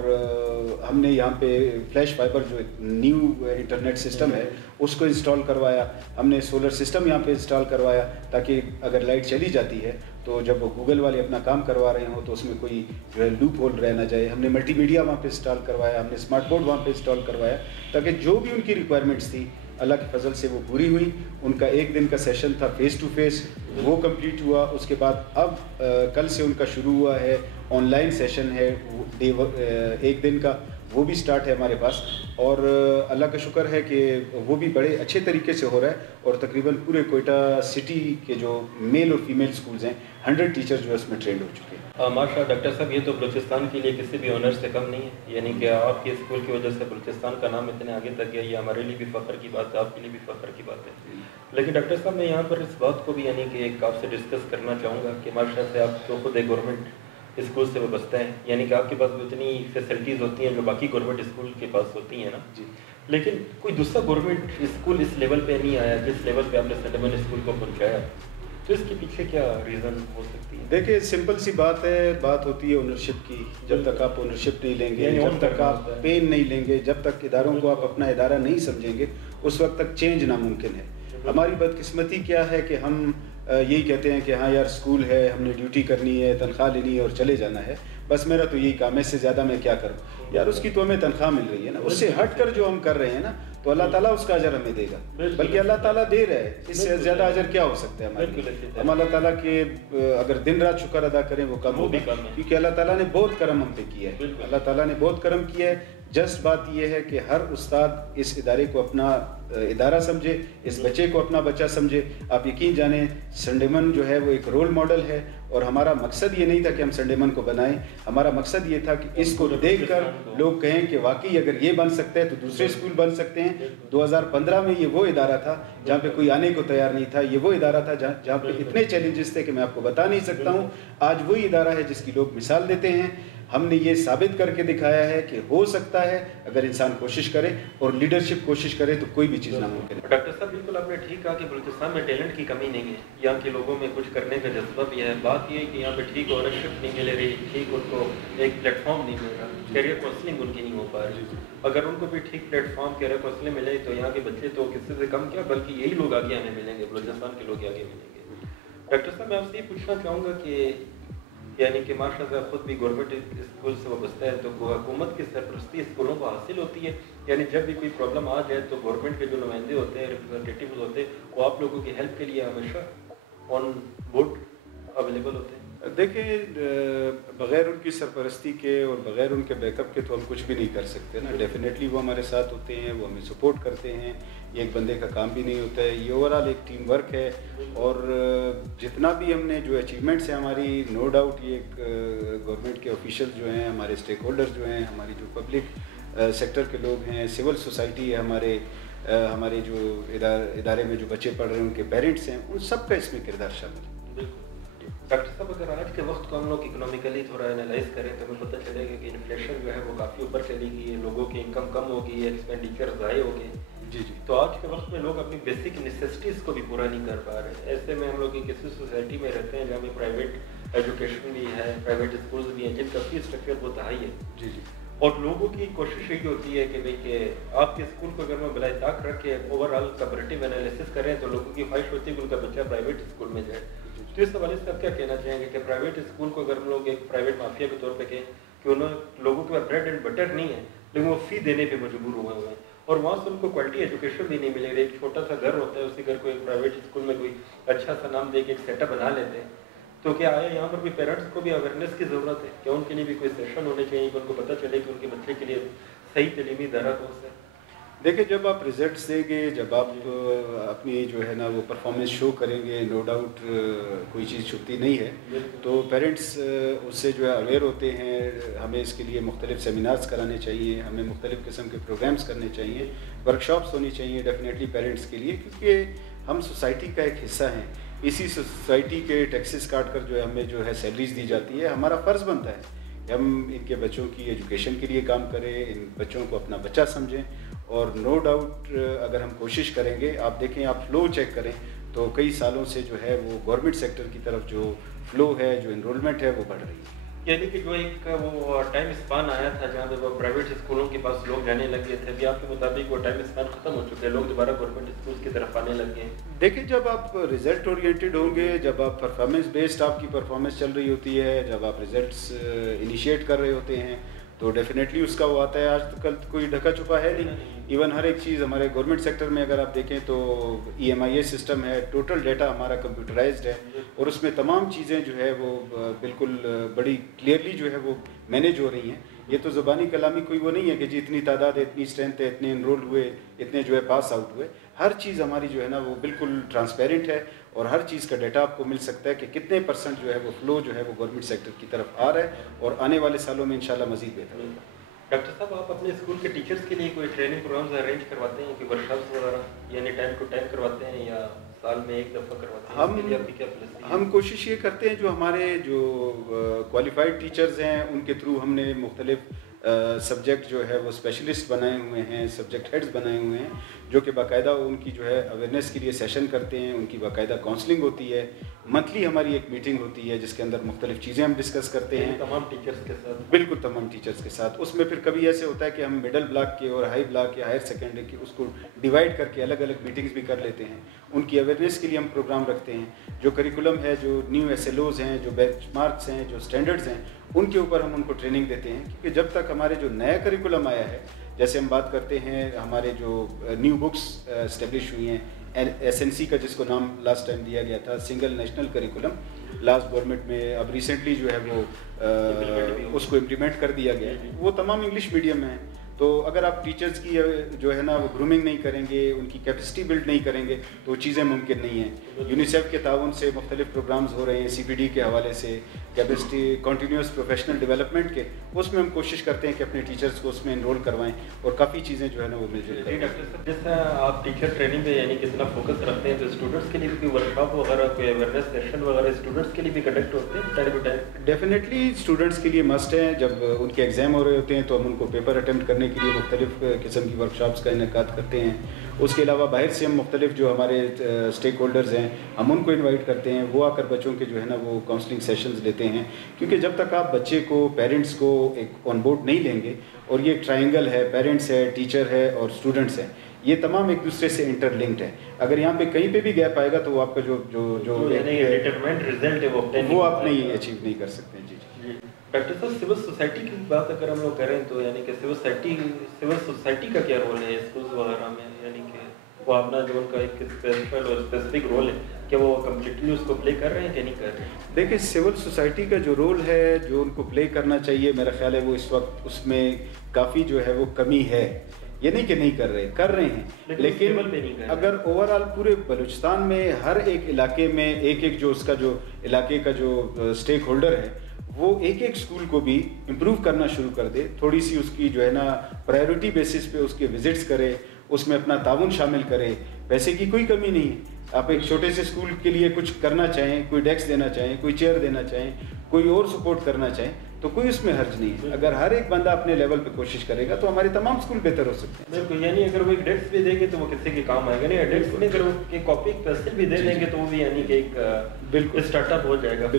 ہم نے یہاں پہ فلیش فائبر جو ایک نیو انٹرنیٹ سسٹم ہے اس کو انسٹال کروایا. ہم نے سولر سسٹم یہاں پہ انسٹال کروایا تاکہ اگر لائٹ چلی جاتی ہے تو جب وہ گوگل والے اپنا کام کروا رہے ہوں تو اس میں کوئی جو ہے لوپ ہول رہ نہ جائے. ہم نے ملٹی میڈیا وہاں پہ انسٹال کروایا، ہم نے اسمارٹ بورڈ وہاں پہ انسٹال کروایا تاکہ جو بھی ان کی ریکوائرمنٹس تھی اللہ کے فضل سے وہ پوری ہوئی. ان کا ایک دن کا سیشن تھا فیس ٹو فیس، وہ کمپلیٹ ہوا. اس کے بعد اب کل سے ان کا شروع ہوا ہے آن لائن سیشن ہے ایک دن کا، وہ بھی سٹارٹ ہے ہمارے پاس. اور اللہ کا شکر ہے کہ وہ بھی بڑے اچھے طریقے سے ہو رہا ہے اور تقریباً پورے کوئٹہ سٹی کے جو میل اور فیمیل سکولز ہیں 100 ٹیچر جو ہے اس میں ٹرینڈ ہو چکے ہیں. ماشاء اللہ ڈاکٹر صاحب، یہ تو بلوچستان کے لیے کسی بھی آنر سے کم نہیں ہے، یعنی کہ آپ کے اسکول کی وجہ سے بلوچستان کا نام اتنے آگے تک گیا، یہ ہمارے لیے بھی فخر کی بات ہے، آپ کے لیے بھی فخر کی بات ہے. لیکن ڈاکٹر صاحب میں یہاں پر اس بات کو بھی یعنی کہ ایک آپ سے ڈسکس کرنا چاہوں گا کہ ماشاء اللہ سے آپ تو خود ایک گورنمنٹ اسکول سے وابستہ ہیں، یعنی کہ آپ کے پاس اتنی فیسلٹیز ہوتی ہیں جو باقی گورنمنٹ اسکول کے پاس ہوتی ہیں نا جی. لیکن کوئی دوسرا گورنمنٹ اسکول اس لیول پہ نہیں آیا جس لیول پہ آپ نے سنڈے مین اسکول کو پہنچایا، تو اس کے پیچھے کیا ریزن ہو سکتی ہے؟ دیکھیں سمپل سی بات ہے، بات ہوتی ہے اونرشپ کی. جب تک آپ اونرشپ نہیں لیں گے، جب تک آپ پین نہیں لیں گے، جب تک اداروں کو آپ اپنا ادارہ نہیں سمجھیں گے اس وقت تک چینج ناممکن ہے. ہماری بدقسمتی کیا ہے کہ ہم یہی کہتے ہیں کہ ہاں یار اسکول ہے، ہم نے ڈیوٹی کرنی ہے، تنخواہ لینی ہے اور چلے جانا ہے، بس میرا تو یہی کام ہے، اس سے زیادہ میں کیا کروں. یار اس کی تو ہمیں تنخواہ مل رہی ہے نا، اس سے ہٹ کر جو ہم کر رہے ہیں نا تو اللہ تعالیٰ اس کا اجر ہمیں دے گا، بلکہ اللہ تعالیٰ دے رہا ہے، اس سے زیادہ اجر کیا ہو سکتا ہے ہمارے لیے. ہم اللہ تعالیٰ کے اگر دن رات شکر ادا کریں وہ کم ہوگا، کیونکہ اللہ تعالیٰ نے بہت کرم ہم پہ کیا ہے. اللہ تعالیٰ نے بہت کرم کیا ہے. جسٹ بات یہ ہے کہ ہر استاد اس ادارے کو اپنا ادارہ سمجھے، اس بچے کو اپنا بچہ سمجھے. آپ یقین جانیں سنڈے من جو ہے وہ ایک رول ماڈل ہے اور ہمارا مقصد یہ نہیں تھا کہ ہم سنڈے من کو بنائیں، ہمارا مقصد یہ تھا کہ اس کو دیکھ کر لوگ کہیں کہ واقعی اگر یہ بن سکتا ہے تو دوسرے اسکول بن سکتے ہیں. 2015 میں یہ وہ ادارہ تھا جہاں پہ کوئی آنے کو تیار نہیں تھا، یہ وہ ادارہ تھا جہاں پہ اتنے چیلنجز تھے کہ میں آپ کو بتا نہیں سکتا ہوں. آج وہی ادارہ ہے جس کی لوگ مثال دیتے ہیں. ہم نے یہ ثابت کر کے دکھایا ہے کہ ہو سکتا ہے اگر انسان کوشش کرے اور لیڈرشپ کوشش کرے تو کوئی بھی چیز ناممکن ہے. ڈاکٹر صاحب بالکل آپ نے ٹھیک کہا کہ بلوچستان میں ٹیلنٹ کی کمی نہیں ہے، یہاں کے لوگوں میں کچھ کرنے کا جذبہ بھی ہے. بات یہ ہے کہ یہاں پہ ٹھیک اونرشپ نہیں مل رہی، ٹھیک ان کو ایک پلیٹ فارم نہیں مل رہا، کیریئر کاؤنسلنگ ان کی نہیں ہو پا رہی. اگر ان کو بھی ٹھیک پلیٹ فارم کیریئر کاؤنسلنگ ملے تو یہاں کے بچے تو کسی سے کم کیا بلکہ یہی لوگ آگے ہمیں ملیں گے، بلوچستان کے لوگ آگے ملیں گے. ڈاکٹر صاحب میں آپ سے یہ پوچھنا چاہوں گا کہ یعنی کہ ماشاء اللہ خود بھی گورنمنٹ اسکول سے وابستہ ہے تو حکومت کی سرپرستی اسکولوں کو حاصل ہوتی ہے، یعنی جب بھی کوئی پرابلم آ جائے تو گورنمنٹ کے جو نمائندے ہوتے ہیں، ریپرزنٹیٹیوز ہوتے ہیں، وہ آپ لوگوں کی ہیلپ کے لیے ہمیشہ آن بورڈ اویلیبل ہوتے ہیں. دیکھیں بغیر ان کی سرپرستی کے اور بغیر ان کے بیک اپ کے تو ہم کچھ بھی نہیں کر سکتے نا. ڈیفینیٹلی وہ ہمارے ساتھ ہوتے ہیں، وہ ہمیں سپورٹ کرتے ہیں. یہ ایک بندے کا کام بھی نہیں ہوتا ہے، یہ اوور آل ایک ٹیم ورک ہے. اور جتنا بھی ہم نے جو اچیومنٹس ہیں ہماری، نو ڈاؤٹ یہ ایک گورنمنٹ کے آفیشیل جو ہیں، ہمارے اسٹیک ہولڈر جو ہیں، ہماری جو پبلک سیکٹر کے لوگ ہیں، سول سوسائٹی ہے، ہمارے جو ادارے میں جو بچے پڑھ رہے ہیں ان کے پیرنٹس ہیں، ان سب کا اس میں کردار شامل ہے. ڈاکٹر صاحب اگر آج کے وقت کو ہم لوگ اکنامیکلی تھوڑا انالائز کریں تو ہمیں پتہ چلے گا کہ انفلیشن جو ہے وہ کافی اوپر چلی گئی ہے، لوگوں کی انکم کم ہو گئی ہے، ایکسپینڈیچر ضائع ہو گئے. جی جی. تو آج کے وقت میں لوگ اپنی بیسک نیسیسٹیز کو بھی پورا نہیں کر پا رہے. ایسے میں ہم لوگ ایک ایسی سوسائٹی میں رہتے ہیں جہاں پہ پرائیویٹ ایجوکیشن بھی ہے, پرائیویٹ اسکولز بھی ہیں جن کا فی اسٹرکچر بہت ہائی ہے. جی جی. اور لوگوں کی کوشش یہی ہوتی ہے کہ بھئی کہ آپ کے اسکول کو اگر میں بلائے طاق رکھ کے اوور آل کمپریٹیو انالیسس کریں تو لوگوں کی خواہش ہوتی ہے کہ ان کا بچہ پرائیویٹ اسکول میں جائے. تو اس حوالے سے آپ کیا کہنا چاہیں گے کہ پرائیویٹ اسکول کو اگر ہم لوگ ایک پرائیویٹ مافیا کے طور پہ کہیں کہ انہوں لوگوں کے پاس بریڈ اینڈ بٹر نہیں ہے لیکن وہ فی دینے پہ مجبور ہوئے ہیں اور وہاں سے ان کو کوالٹی ایجوکیشن بھی نہیں ملے گی. ایک چھوٹا سا گھر ہوتا ہے, اسی گھر کو ایک پرائیویٹ اسکول میں کوئی اچھا سا نام دے کے ایک سیٹ اپ بنا لیتے ہیں. تو کیا آیا یہاں پر بھی پیرنٹس کو بھی اویئرنیس کی ضرورت ہے کہ ان کے لیے بھی کوئی سیشن ہونے چاہیے کہ ان کو پتہ چلے کہ ان کے بچے کے لیے صحیح تعلیمی ادارہ کون سا ہے؟ دیکھیں, جب آپ رزلٹس دیں گے, جب آپ اپنی جو ہے نا وہ پرفارمنس شو کریں گے, نو ڈاؤٹ کوئی چیز چھپتی نہیں ہے, تو پیرنٹس اس سے جو ہے اویئر ہوتے ہیں. ہمیں اس کے لیے مختلف سیمینارز کرانے چاہیے, ہمیں مختلف قسم کے پروگرامز کرنے چاہیے, ورکشاپس ہونی چاہیے ڈیفینیٹلی پیرنٹس کے لیے, کیونکہ ہم سوسائٹی کا ایک حصہ ہیں. اسی سوسائٹی کے ٹیکسز کاٹ کر جو ہے ہمیں جو ہے سیلریز دی جاتی ہے. ہمارا فرض بنتا ہے کہ ہم ان کے بچوں کی ایجوکیشن کے لیے کام کریں, ان بچوں کو اپنا بچہ سمجھیں. اور نو ڈاؤٹ اگر ہم کوشش کریں گے, آپ دیکھیں, آپ فلو چیک کریں تو کئی سالوں سے جو ہے وہ گورنمنٹ سیکٹر کی طرف جو فلو ہے, جو انرولمنٹ ہے, وہ بڑھ رہی ہے. یعنی کہ جو ایک وہ ٹائم اسپان آیا تھا جہاں پہ وہ پرائیویٹ اسکولوں کے پاس لوگ جانے لگے تھے, ابھی آپ کے مطابق وہ ٹائم اسپان ختم ہو چکے ہیں, لوگ دوبارہ گورنمنٹ اسکول کی طرف آنے لگے ہیں. دیکھیں, جب آپ رزلٹ اورینٹیڈ ہوں گے, جب آپ پرفارمنس بیسڈ آپ کی پرفارمنس چل رہی ہوتی ہے, جب آپ رزلٹس انیشیٹ کر رہے ہوتے ہیں تو ڈیفینیٹلی اس کا وہ آتا ہے. آج کل کوئی ڈھکا چھپا ہے نہیں. ایون ہر ایک چیز ہمارے گورنمنٹ سیکٹر میں اگر آپ دیکھیں تو EMIA سسٹم ہے, ٹوٹل ڈیٹا ہمارا کمپیوٹرائزڈ ہے, اور اس میں تمام چیزیں جو ہے وہ بالکل بڑی کلیئرلی جو ہے وہ مینیج ہو رہی ہیں. یہ تو زبانی کلامی کوئی وہ نہیں ہے کہ جی اتنی تعداد ہے, اتنی اسٹرینتھ ہے, اتنے انرول ہوئے, اتنے جو ہے پاس آؤٹ ہوئے. ہر چیز ہماری جو ہے نا وہ بالکل ٹرانسپیرنٹ ہے, اور ہر چیز کا ڈیٹا آپ کو مل سکتا ہے کہ کتنے پرسنٹ جو ہے وہ فلو جو ہے وہ گورنمنٹ سیکٹر کی طرف آ رہا ہے, اور آنے والے سالوں میں انشاءاللہ مزید بہتر ہوگا. ڈاکٹر صاحب, آپ اپنے اسکول کے ٹیچرز کے لیے کوئی ٹریننگ پروگرامز ارینج کرواتے ہیں, کوئی ورکشاپس وغیرہ, یعنی ٹائم ٹو ٹائم کرواتے ہیں یا سال میں ایک دفعہ کرواتے ہیں؟ اس کے لیے آپ کی کیا پالیسی ہے؟ ہم کوشش یہ کرتے ہیں, جو ہمارے جو کوالیفائڈ ٹیچرز ہیں ان کے تھرو ہم نے مختلف سبجیکٹ جو ہے وہ اسپیشلسٹ بنائے ہوئے ہیں, سبجیکٹ ہیڈز بنائے ہوئے ہیں, جو کہ باقاعدہ ان کی جو ہے اویئرنیس کے لیے سیشن کرتے ہیں. ان کی باقاعدہ کاؤنسلنگ ہوتی ہے, منتھلی ہماری ایک میٹنگ ہوتی ہے جس کے اندر مختلف چیزیں ہم ڈسکس کرتے ہیں تمام ٹیچرز کے ساتھ. بالکل تمام ٹیچرز کے ساتھ. اس میں پھر کبھی ایسے ہوتا ہے کہ ہم مڈل بلاک کے اور ہائی بلاک یا ہائر سیکنڈری کے اس کو ڈیوائڈ کر کے الگ الگ میٹنگز بھی کر لیتے ہیں. ان کی اویئرنیس کے لیے ہم پروگرام رکھتے ہیں. جو کریکولم ہے, جو نیو SLOs ہیں, جو بینچ مارکس ہیں, جو اسٹینڈرڈز ہیں, ان کے اوپر ہم ان کو ٹریننگ دیتے ہیں. کیونکہ جب تک ہمارے جو نیا کریکولم آیا ہے, جیسے ہم بات کرتے ہیں ہمارے جو نیو بکس اسٹیبلش ہوئی ہیں, SNC کا جس کو نام لاسٹ ٹائم دیا گیا تھا, single national curriculum, last government میں اب ریسنٹلی جو ہے وہ اس کو امپلیمنٹ کر دیا گیا ہے. وہ تمام انگلش میڈیم میں ہیں. تو اگر آپ ٹیچرز کی جو ہے نا وہ گرومنگ نہیں کریں گے, ان کی کیپیسٹی بلڈ نہیں کریں گے تو وہ چیزیں ممکن نہیں ہیں. یونیسیف کے تعاون سے مختلف پروگرامز ہو رہے ہیں, CPD کے حوالے سے, کیپیسٹی کنٹینیوس پروفیشنل ڈیولپمنٹ کے, اس میں ہم کوشش کرتے ہیں کہ اپنے ٹیچرز کو اس میں انرول کروائیں, اور کافی چیزیں جو ہے نا وہ مل جل کریں. ڈاکٹر صاحب, جیسا آپ ٹیچر ٹریننگ پہ یعنی کتنا فوکس رکھتے ہیں, تو اسٹوڈنٹس کے لیے بھی کوئی ورکشاپ وغیرہ, کوئی اویئرنیس سیشن وغیرہ اسٹوڈنٹس کے لیے بھی کنڈکٹ ہوتے ہیں time to time? Definitely students کے لیے مسٹ ہے. جب ان کے ایگزام ہو رہے ہوتے ہیں تو ہم ان کو پیپر اٹیمپٹ کرنے کے لیے مختلف قسم کی ورکشاپس کا انعقاد کرتے ہیں. اس کے علاوہ باہر سے ہم مختلف جو ہمارے اسٹیک ہولڈرز ہیں ہم ان کو انوائٹ کرتے ہیں, وہ آ کر بچوں کے جو ہے نا وہ کاؤنسلنگ سیشنز لیتے ہیں. کیونکہ جب تک آپ بچے کو, پیرنٹس کو ایک آن بورڈ نہیں لیں گے, اور یہ ایک ٹرائنگل ہے, پیرنٹس ہے, ٹیچر ہے اور اسٹوڈنٹس ہیں, یہ تمام ایک دوسرے سے انٹر لنکڈ ہے. اگر یہاں پہ کہیں پہ بھی گیپ آئے گا تو وہ آپ کا جو وہ آپ نہیں اچیو نہیں کر سکتے. جی جی. ڈاکٹر صاحب, سول سوسائٹی کی بات اگر ہم لوگ کریں تو یعنی کہ سول سوسائٹی کا کیا رول ہے اسکولز وغیرہ میں, یعنی کہ وہ اپنا جو ان کا ایک اسپیشل اور اسپیسیفک رول ہے کہ وہ کمپلیٹلی اس کو پلے کر رہے ہیں کہ نہیں کر رہے ہیں؟ دیکھیں, سول سوسائٹی کا جو رول ہے جو ان کو پلے کرنا چاہیے, میرا خیال ہے وہ اس وقت اس میں کافی جو ہے وہ کمی ہے. یہ نہیں کہ نہیں کر رہے ہیں, لیکن اگر اوور آل پورے بلوچستان میں ہر ایک علاقے میں ایک جو اس کا جو علاقے کا جو اسٹیک ہولڈر ہے وہ ایک اسکول کو بھی امپروو کرنا شروع کر دے, تھوڑی سی اس کی جو ہے نا پرائیورٹی بیسس پہ اس کے وزٹس کرے, اس میں اپنا تعاون شامل کرے. پیسے کی کوئی کمی نہیں ہے. آپ ایک چھوٹے سے اسکول کے لیے کچھ کرنا چاہیں, کوئی ڈیسک دینا چاہیں, کوئی چیئر دینا چاہیں, کوئی اور سپورٹ کرنا چاہیں تو کوئی اس میں حرج نہیں ہے. اگر ہر ایک بندہ اپنے لیول پہ کوشش کرے گا تو ہمارے تمام اسکول بہتر ہو سکتے ہیں. بالکل, یعنی اگر وہ ایک ڈیسک بھی دیں گے تو وہ کسی کے کام آئے گا نہیں, ڈیسک میں اگر وہ کاپی پینسل بھی دے دیں گے تو وہ بھی یعنی کہ ایک بالکل اسٹارٹ اپ ہو جائے گا.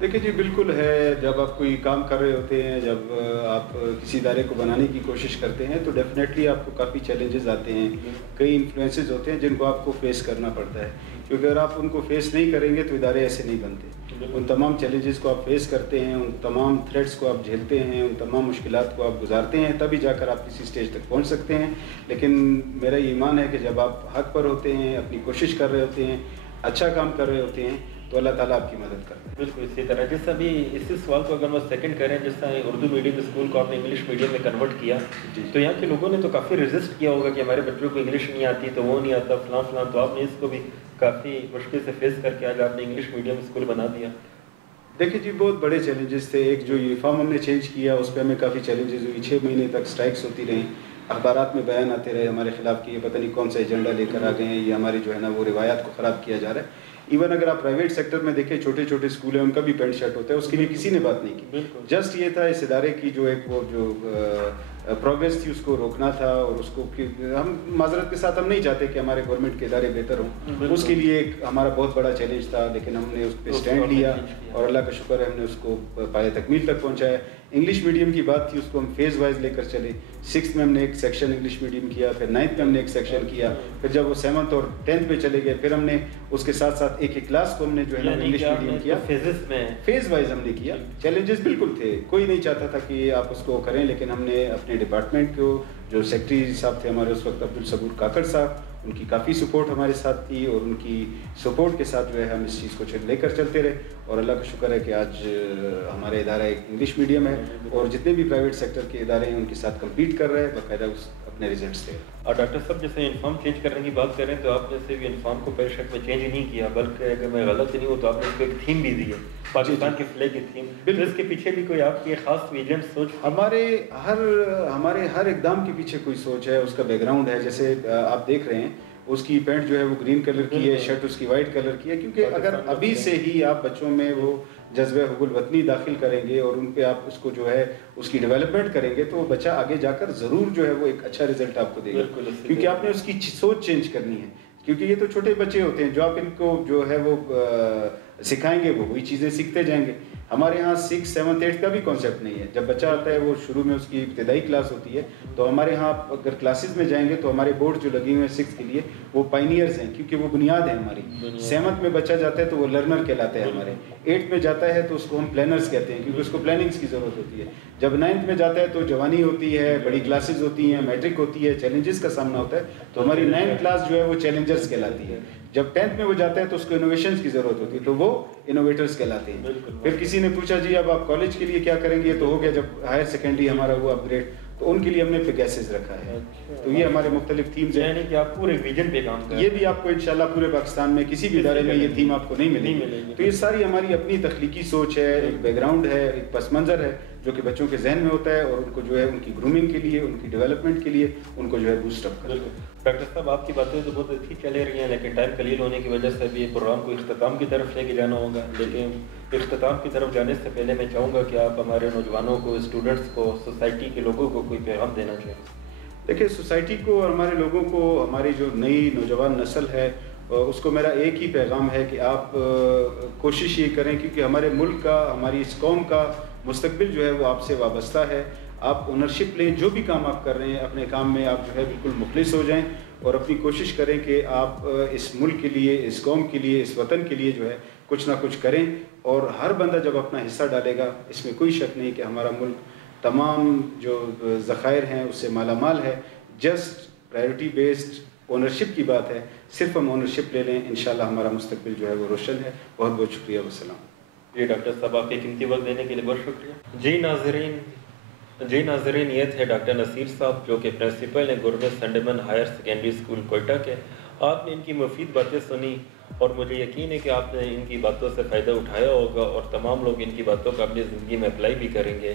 دیکھیے جی بالکل ہے، جب آپ کوئی کام کر رہے ہوتے ہیں، جب آپ کسی ادارے کو بنانے کی کوشش کرتے ہیں تو ڈیفینیٹلی آپ کو کافی چیلنجز آتے ہیں، کئی انفلوئنسز ہوتے ہیں جن کو آپ کو فیس کرنا پڑتا ہے، کیونکہ اگر آپ ان کو فیس نہیں کریں گے تو ادارے ایسے نہیں بنتے۔ ان تمام چیلنجز کو آپ فیس کرتے ہیں، ان تمام تھریٹس کو آپ جھیلتے ہیں، ان تمام مشکلات کو آپ گزارتے ہیں، تبھی جا کر آپ کسی اسٹیج تک پہنچ سکتے ہیں۔ لیکن میرا یہ ایمان ہے کہ جب آپ حق پر ہوتے ہیں، اپنی کوشش کر رہے ہوتے ہیں، اچھا کام کر رہے ہوتے ہیں تو اللہ تعالیٰ آپ کی مدد کرتا ہے۔ بالکل اسی طرح جیسا بھی اسی سوال کو اگر میں سیکنڈ کریں، جس طرح اردو میڈیم اسکول کو آپ نے انگلش میڈیم میں کنورٹ کیا، تو یہاں کے لوگوں نے تو کافی ریزسٹ کیا ہوگا کہ ہمارے بچوں کو انگلش نہیں آتی تو وہ نہیں آتا فلاں فلاں، تو آپ نے اس کو بھی کافی مشکل سے فیس کر کے آج آپ نے انگلش میڈیم اسکول بنا دیا۔ دیکھیے جی بہت بڑے چیلنجز تھے، ایک جو یونیفارم ہم نے چینج کیا اس پہ ہمیں کافی چیلنجز ہوئی، 6 مہینے تک اسٹرائکس ہوتی رہیں، اخبارات میں بیان آتے رہے ہمارے خلاف کہ یہ پتہ نہیں کون سا ایجنڈا لے کر آ گئے ہیں، یہ ہماری جو ہے نا وہ روایات کو خراب کیا جا رہا ہے۔ ایون اگر آپ پرائیویٹ سیکٹر میں دیکھیں، چھوٹے چھوٹے اسکول ہیں ان کا بھی پینٹ شرٹ ہوتا ہے، اس کے لیے کسی نے بات نہیں کی، جسٹ یہ تھا اس ادارے کی جو ایک وہ جو پروگریس تھی اس کو روکنا تھا، اور اس کو ہم معذرت کے ساتھ ہم نہیں چاہتے کہ ہمارے گورنمنٹ کے ادارے بہتر ہوں، اس کے لیے ایک ہمارا بہت بڑا چیلنج تھا، لیکن ہم نے اس پہ اسٹینڈ لیا اور اللہ کا شکر ہے ہم نے اس کو پایہ تکمیل تک پہنچایا۔ انگلش میڈیم کی بات تھی، اس کو ہم فیز وائز لے کر چلے، 6th میں ہم نے ایک سیکشن انگلش میڈیم کیا، پھر 9th میں ہم نے ایک سیکشن کیا، پھر جب وہ 7th اور 10th میں چلے گئے پھر ہم نے اس کے ساتھ ساتھ ایک ایک کلاس کو ہم نے جو ہے نا انگلش میڈیم کیا، فیز وائز ہم نے کیا۔ چیلنجز بالکل تھے، کوئی نہیں چاہتا تھا کہ آپ اس کو کریں، لیکن ہم نے اپنے ڈپارٹمنٹ کو، جو سیکٹری صاحب تھے ہمارے اس وقت عبدالصبور کاکڑ صاحب، ان کی کافی سپورٹ ہمارے ساتھ تھی، اور ان کی سپورٹ کے ساتھ جو ہے ہم اس چیز کو لے کر چلتے رہے، اور اللہ کا شکر ہے کہ آج ہمارا ادارہ ایک انگلش میڈیم ہے، اور جتنے بھی پرائیویٹ سیکٹر کے ادارے ہیں ان کے ساتھ کمپیٹ کر رہے ہیں، باقاعدہ اپنے ریزلٹس دے۔ اور ڈاکٹر صاحب جیسے یونیفارم چینج کرنے کی بات کریں تو آپ نے صرف یونیفارم کو پیر شرٹ میں چینج نہیں کیا، بلکہ اگر میں غلط نہیں ہوں تو آپ نے اس کو ایک تھیم بھی دی ہے، پاکستان کے فلیگ کی تھیم، تو اس کے پیچھے بھی کوئی آپ کی خاص ایجنٹ سوچ؟ ہمارے ہر اقدام کے پیچھے کوئی سوچ ہے، اس کا بیک گراؤنڈ ہے۔ جیسے آپ دیکھ رہے ہیں اس کی پینٹ جو ہے وہ گرین کلر کی ہے، شرٹ اس کی وائٹ کلر کی ہے، کیونکہ اگر ابھی سے ہی آپ بچوں میں وہ جذبہ حب الوطنی داخل کریں گے اور ان پہ آپ اس کو جو ہے اس کی ڈیولپمنٹ کریں گے تو وہ بچہ آگے جا کر ضرور جو ہے وہ ایک اچھا رزلٹ آپ کو دے گا، کیونکہ آپ نے اس کی سوچ چینج کرنی ہے، کیونکہ یہ تو چھوٹے بچے ہوتے ہیں، جو آپ ان کو جو ہے وہ سکھائیں گے وہ وہی چیزیں سیکھتے جائیں گے۔ ہمارے ہاں 6, 7, 8 کا بھی کانسیپٹ نہیں ہے، جب بچہ آتا ہے وہ شروع میں اس کی ابتدائی کلاس ہوتی ہے، تو ہمارے ہاں اگر کلاسز میں جائیں گے تو ہمارے بورڈ جو لگے ہوئے ہیں 6th کے لیے وہ پائنیئرز ہیں، کیونکہ وہ بنیاد ہے ہماری۔ 7th میں بچہ جاتا ہے تو وہ لرنر کہلاتا ہے ہمارے، 8th میں جاتا ہے تو اس کو ہم پلانرز کہتے ہیں، کیونکہ اس کو پلاننگز کی ضرورت ہوتی ہے۔ جب 9th میں جاتا ہے تو جوانی ہوتی ہے، بڑی کلاسز ہوتی ہیں، میٹرک ہوتی ہے، چیلنجز کا سامنا ہوتا ہے، تو ہماری 9th کلاس جو ہے وہ چیلنجرز کہلاتی ہے۔ جب 10th میں وہ جاتا ہے تو اس کو انوویشنز کی ضرورت ہوتی ہے، تو وہ انوویٹرز کہلاتے ہیں۔ پھر کسی نے پوچھا جی اب آپ کالج کے لیے کیا کریں گے، یہ تو ہو گیا جب ہائر سیکنڈری ہمارا ہوا اپ گریڈ، تو ان کے لیے ہم نے پیگاسز رکھا ہے۔ تو یہ ہمارے مختلف تھیمز ہیں، یعنی کہ آپ پورے ویژن پہ کام کریں، یہ بھی آپ کو انشاءاللہ پورے پاکستان میں کسی بھی ادارے میں یہ تھیم آپ کو نہیں ملے گی۔ تو یہ ساری ہماری اپنی تخلیقی سوچ ہے، ایک بیک گراؤنڈ ہے، ایک پس منظر ہے جو کہ بچوں کے ذہن میں ہوتا ہے، اور ان کو جو ہے ان کی گرومنگ کے لیے، ان کی ڈیولپمنٹ کے لیے ان کو جو ہے بوسٹ اپ کرتا ہے۔ ڈاکٹر صاحب آپ کی باتیں تو بہت اچھی چل رہی ہیں، لیکن ٹائم قلیل ہونے کی وجہ سے بھی یہ پروگرام کو اختتام کی طرف لے کے جانا ہوگا، لیکن اختتام کی طرف جانے سے پہلے میں چاہوں گا کہ آپ ہمارے نوجوانوں کو، اسٹوڈنٹس کو، سوسائٹی کے لوگوں کو کوئی پیغام دینا چاہیں۔ دیکھیں سوسائٹی کو اور ہمارے لوگوں کو، ہماری جو نئی نوجوان نسل ہے اس کو میرا ایک ہی پیغام ہے کہ آپ کوشش یہ کریں، کیونکہ ہمارے ملک کا، ہماری اس قوم کا مستقبل جو ہے وہ آپ سے وابستہ ہے۔ آپ اونرشپ لیں، جو بھی کام آپ کر رہے ہیں اپنے کام میں آپ جو ہے بالکل مخلص ہو جائیں، اور اپنی کوشش کریں کہ آپ اس ملک کے لیے، اس قوم کے لیے، اس وطن کے لیے جو ہے کچھ نہ کچھ کریں، اور ہر بندہ جب اپنا حصہ ڈالے گا، اس میں کوئی شک نہیں کہ ہمارا ملک تمام جو ذخائر ہیں اس سے مالا مال ہے۔ جسٹ پرائیورٹی بیسڈ اونرشپ کی بات ہے، صرف ہم اونرشپ لے لیں، انشاءاللہ ہمارا مستقبل جو ہے وہ روشن ہے۔ بہت بہت شکریہ، والسلام۔ جی ڈاکٹر صاحب آپ کے قیمتی وقت دینے کے لیے بہت شکریہ۔ جی ناظرین یہ تھے ڈاکٹر نصیر صاحب جو کہ پرنسپل ہیں government Sandeman higher secondary school Quetta کے۔ آپ نے ان کی مفید باتیں سنی اور مجھے یقین ہے کہ آپ نے ان کی باتوں سے فائدہ اٹھایا ہوگا، اور تمام لوگ ان کی باتوں کو اپنی زندگی میں اپلائی بھی کریں گے۔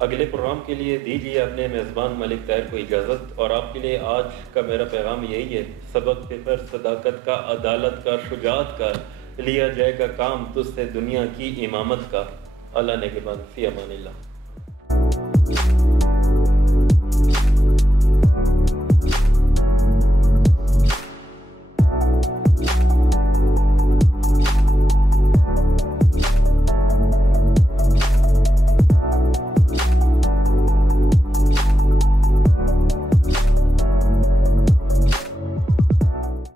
اگلے پروگرام کے لیے دیجیے اپنے میزبان ملک طاہر کو اجازت، اور آپ کے لیے آج کا میرا پیغام یہی ہے، سبق پیپر صداقت کا، عدالت کا، شجاعت کا، لیا جائے گا کام تجھ سے دنیا کی امامت کا۔ اللہ نگہبان، فی امان اللہ۔